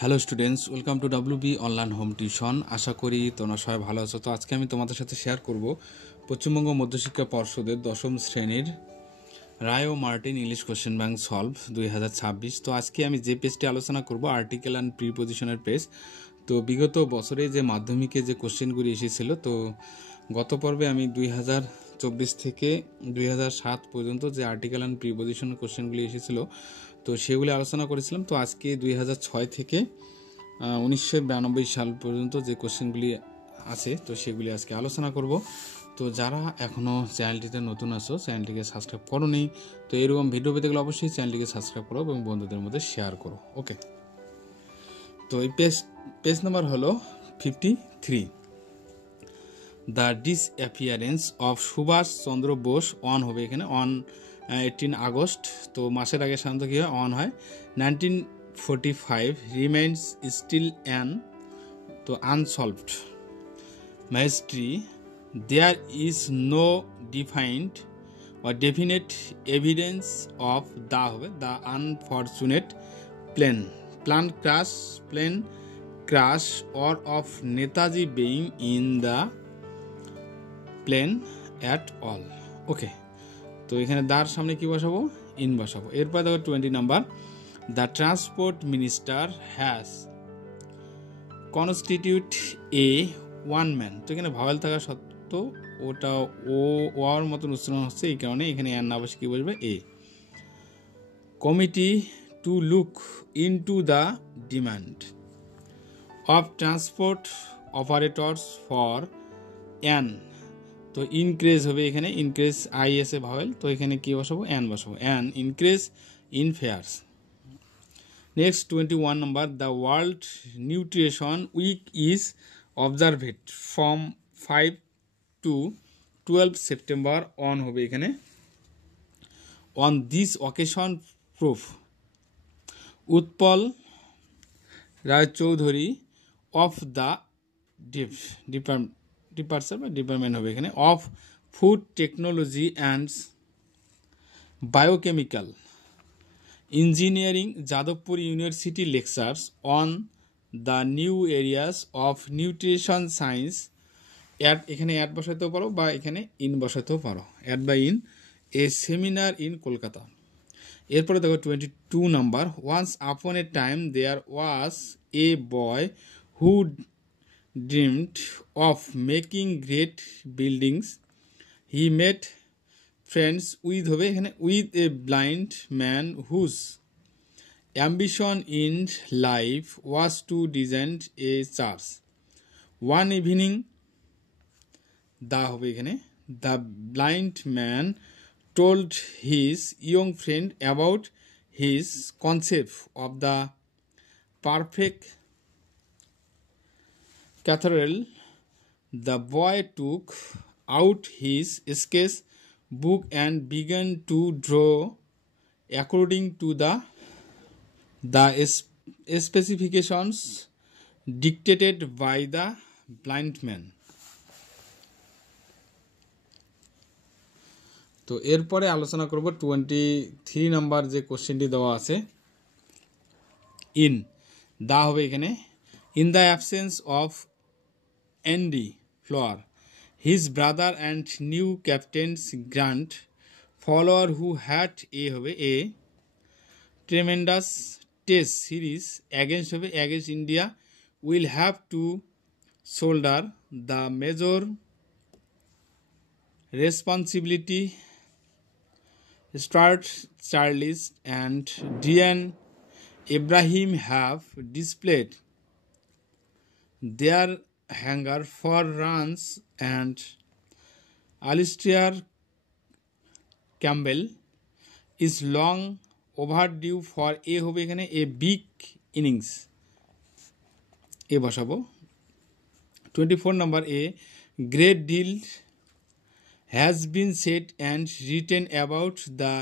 Hello students, welcome to WB online home tuition. আশা করি তোমরা সবাই ভালো আছো। তো আজকে আমি তোমাদের সাথে শেয়ার করব পশ্চিমবঙ্গ মধ্যশিক্ষা পর্ষদের 10ম শ্রেণীর রায় ও Martin English question bank solve 2026। তো আজকে আমি যে পেজটি আলোচনা করব আর্টিকেল অ্যান্ড প্রিপোজিশনের পেজ। তো বিগত বছরে যে মাধ্যমিকে যে কোশ্চেনগুলি এসেছিল, তো গত পর্বে আমি 2024 থেকে 2007 পর্যন্ত যে আর্টিকেল অ্যান্ড প্রিপোজিশনের কোশ্চেনগুলি এসেছিল তো সেগুলি আলোচনা করেছিলাম। তো আজকে 2006 থেকে 1992 সাল পর্যন্ত যে কোশ্চেনগুলি আছে তো সেগুলি আজকে আলোচনা করব। তো যারা এখনও চ্যানেলটিতে নতুন আছো, চ্যানেলটিকে সাবস্ক্রাইব করো নি, তো এরকম ভিডিও পেতে গেলে অবশ্যই চ্যানেলটিকে সাবস্ক্রাইব করো এবং বন্ধুদের মধ্যে শেয়ার করো। ওকে, তো এই পেজ নাম্বার হলো 53। The disappearance of Subhash Chandra Bose on হবে এখানে অন 18 আগস্ট। তো মাসের আগে সাধারণত কী হয়, অন হয়। 1945 রিমেইন্স স্টিল অ্যান তো unsolved mystery. There is no defined or definite evidence of the unfortunate plane crash or of Netaji being in the plane at all. ওকে, তো এখানে দার সামনে কি বসাবো, ইন বসাবো। এরপর দেখো 20 number, the transport minister has constitute A one man. তো এখানে ভাওয়েল থাকা সত্ত্বেও ওটা ওর মতন উচ্চারণ হচ্ছে, এই কারণে এখানে এর না বসে কি বসবে, এ। Committee to look into the demand of transport operators for an. তো ইনক্রিজ হবে এখানে, ইনক্রিজ আই এসে ভাওয়েল, তো এখানে কি বসাবো, অ্যান বসাবো, an increase in fares. Next 21 number, the world nutrition week is observed from 5 to 12 September on হবে এখানে। On this occasion prof Utpal Raychaudhuri of the department হবে এখানে of food technology and biochemical engineering Jadavpur university lectures on the new areas of nutrition science. Add এখানে add বসাতেও পারো বা এখানে in বসাতেও পারো, অ্যাড বা in a seminar in Kolkata. এরপরে দেখো 22 number, once upon a time there was a boy who dreamed of making great buildings he made friends with হবে এখানে with a blind man whose ambition in life was to design a church. One evening the হবে এখানে, the blind man told his young friend about his concept of the perfect cathedral. The boy took out his sketch book and began to draw according to the specifications dictated by the blind man. তো এরপরে আলোচনা করব 23 নাম্বার যে কোশ্চেনটি দেওয়া আছে, in the হবে এখানে। In the absence of Andy Flower, his brother and new captain's Grant follower who had a tremendous test series against India will have to shoulder the major responsibility. Stuart Charles and Dian Ibrahim have displayed their hunger for runs, and Alistair Campbell is long overdue for a হবে এখানে a big innings, এ বসাবো। 24 number, a great deal has been said and written about the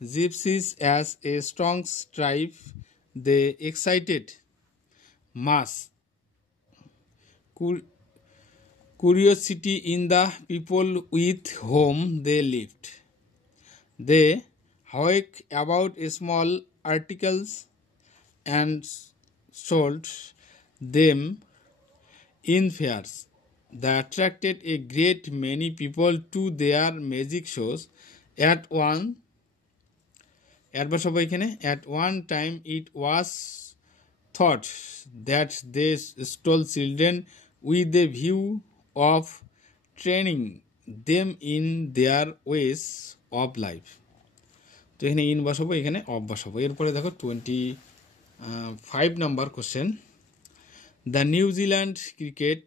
gypsies as a strong strife. They excited mass curiosity in the people with whom they lived. They hawk about small articles and sold them in fairs that attracted a great many people to their magic shows. At one time it was thought that they stole children with the view of training them in their ways of life. তো এখানে ইন বসাবো, এখানে অফ বসাবো। এরপরে দেখো 25 number question. The New Zealand cricket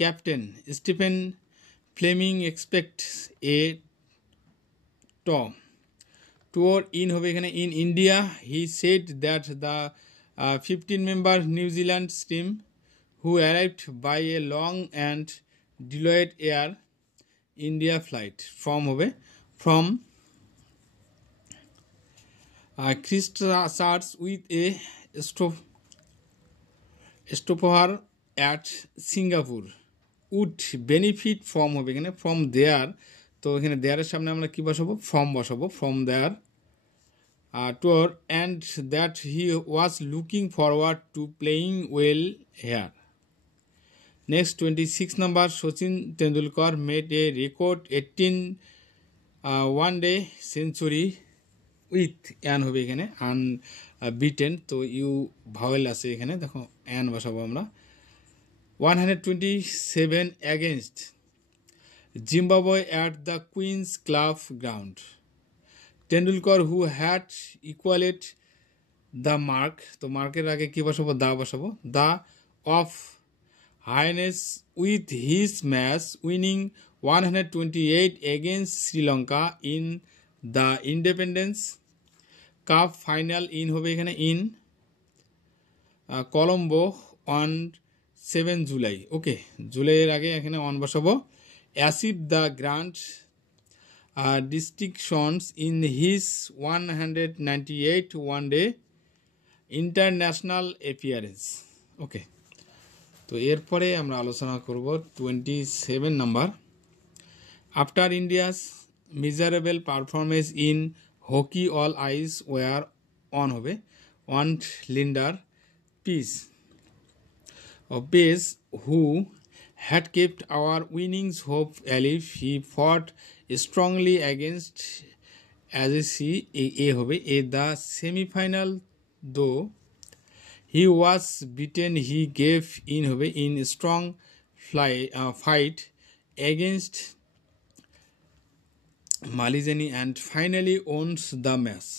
captain Stephen Fleming expects a tour in হবে এখানে in India. He said that the 15-member New Zealand team who arrived by a long and delayed Air India flight from Christchurch with a stopover at Singapore would benefit from হবে এখানে from there। তো এখানে দেয়ারের সামনে আমরা কি বসাবো, from বসাবো, from their tour, and that he was looking forward to playing well here. Next 26 number, Sachin Tendulkar made a record 18 one-day century with an হবে এখানে unbeaten। তো ইউ ভাওয়েল আছে এখানে, দেখো অ্যান বসাবো আমরা। 127 against Zimbabwe at the Queen's Club ground. Tendulkar, who had equaled the mark, তো মার্কের আগে কি বসাবো, দা বসাবো, দা of Highness with his match winning 128 against Sri Lanka in the Independence Cup final in হবে এখানে in Colombo on 7 July। ওকে, জুলাইয়ের আগে এখানে অন বসাবো। Achieved the grand distinctions in his 198 one-day international appearance। ওকে, তো এরপরে আমরা আলোচনা করব 27 number. After India's miserable performance in hockey all eyes were on হবে one Leander Paes who had kept our winnings hope alive. He fought strongly against a হবে the semi-final, though he was beaten. He gave in হবে in strong fight against Malizani and finally owns the match.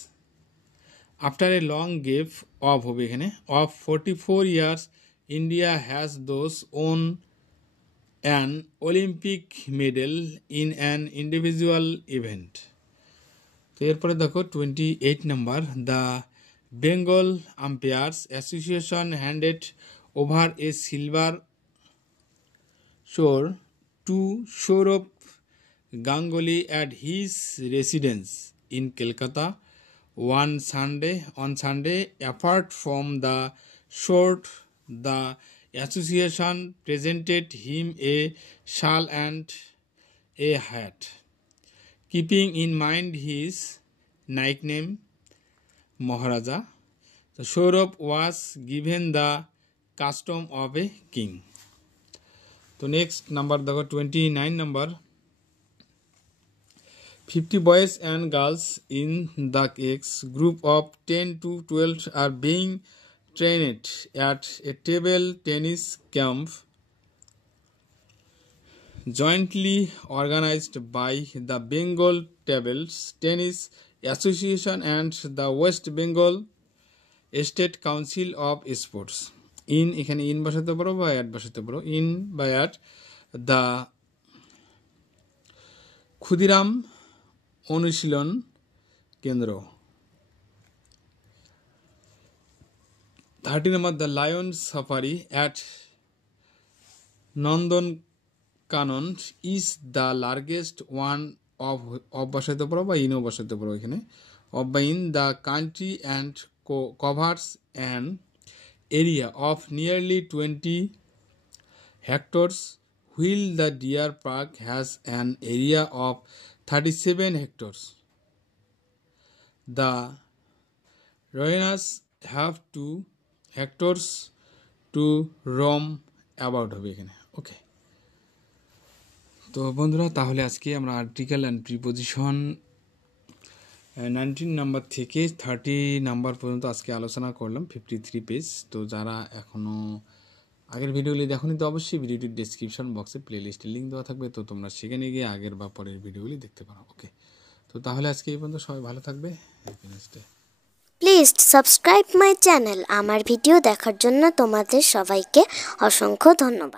After a long gap of হবে এখানে of 44 years, India has thus won an Olympic medal in an individual event। তো এরপরে দেখো 28 number. The Bengal umpires association handed over a silver shore to Sourav Ganguly at his residence in Kolkata on Sunday. Apart from the short, the association presented him a shawl and a hat, keeping in mind his nickname Maharaja. So Saurabh was given the custom of a king। তো next number দেখো 29 নাম্বার। 50 boys and girls in the X group of 10 to 12 are being trained at a table tennis camp jointly organized by the Bengal Table Tennis Association and the West Bengal State Council of Sports। in এখানে in বসাতে পারো বা অ্যাট বসাতে পারো। in বা at the Khudiram অনুশীলন কেন্দ্র। 30 number, the lion safari at Nandankanan is the largest one of বসাতে পারো বা ইনও বসাতে পারো এখানে of in the country and covers an area of nearly 20 hectares, while the deer park has an area of 37 hectares. The Rohingyas factors to roam about হবে এখানে। ওকে, তো বন্ধুরা তাহলে আজকে আমরা আর্টিকেল অ্যান্ড প্রিপোজিশন 19 নাম্বার থেকে 30 নাম্বার পর্যন্ত আজকে আলোচনা করলাম, 53 পেজ। তো যারা এখনও আগের ভিডিওগুলি দেখোনি তো অবশ্যই ভিডিওটির ডেসক্রিপশন বক্সে প্লেলিস্টের লিঙ্ক দেওয়া থাকবে, তো তোমরা সেখানে গিয়ে আগের বা পরের ভিডিওগুলি দেখতে পারো। ওকে, তো তাহলে আজকে এই পর্যন্ত, সবাই ভালো থাকবে, happy next day. Please subscribe my channel. আমার ভিডিও দেখার জন্য তোমাদের সবাইকে অসংখ্য ধন্যবাদ।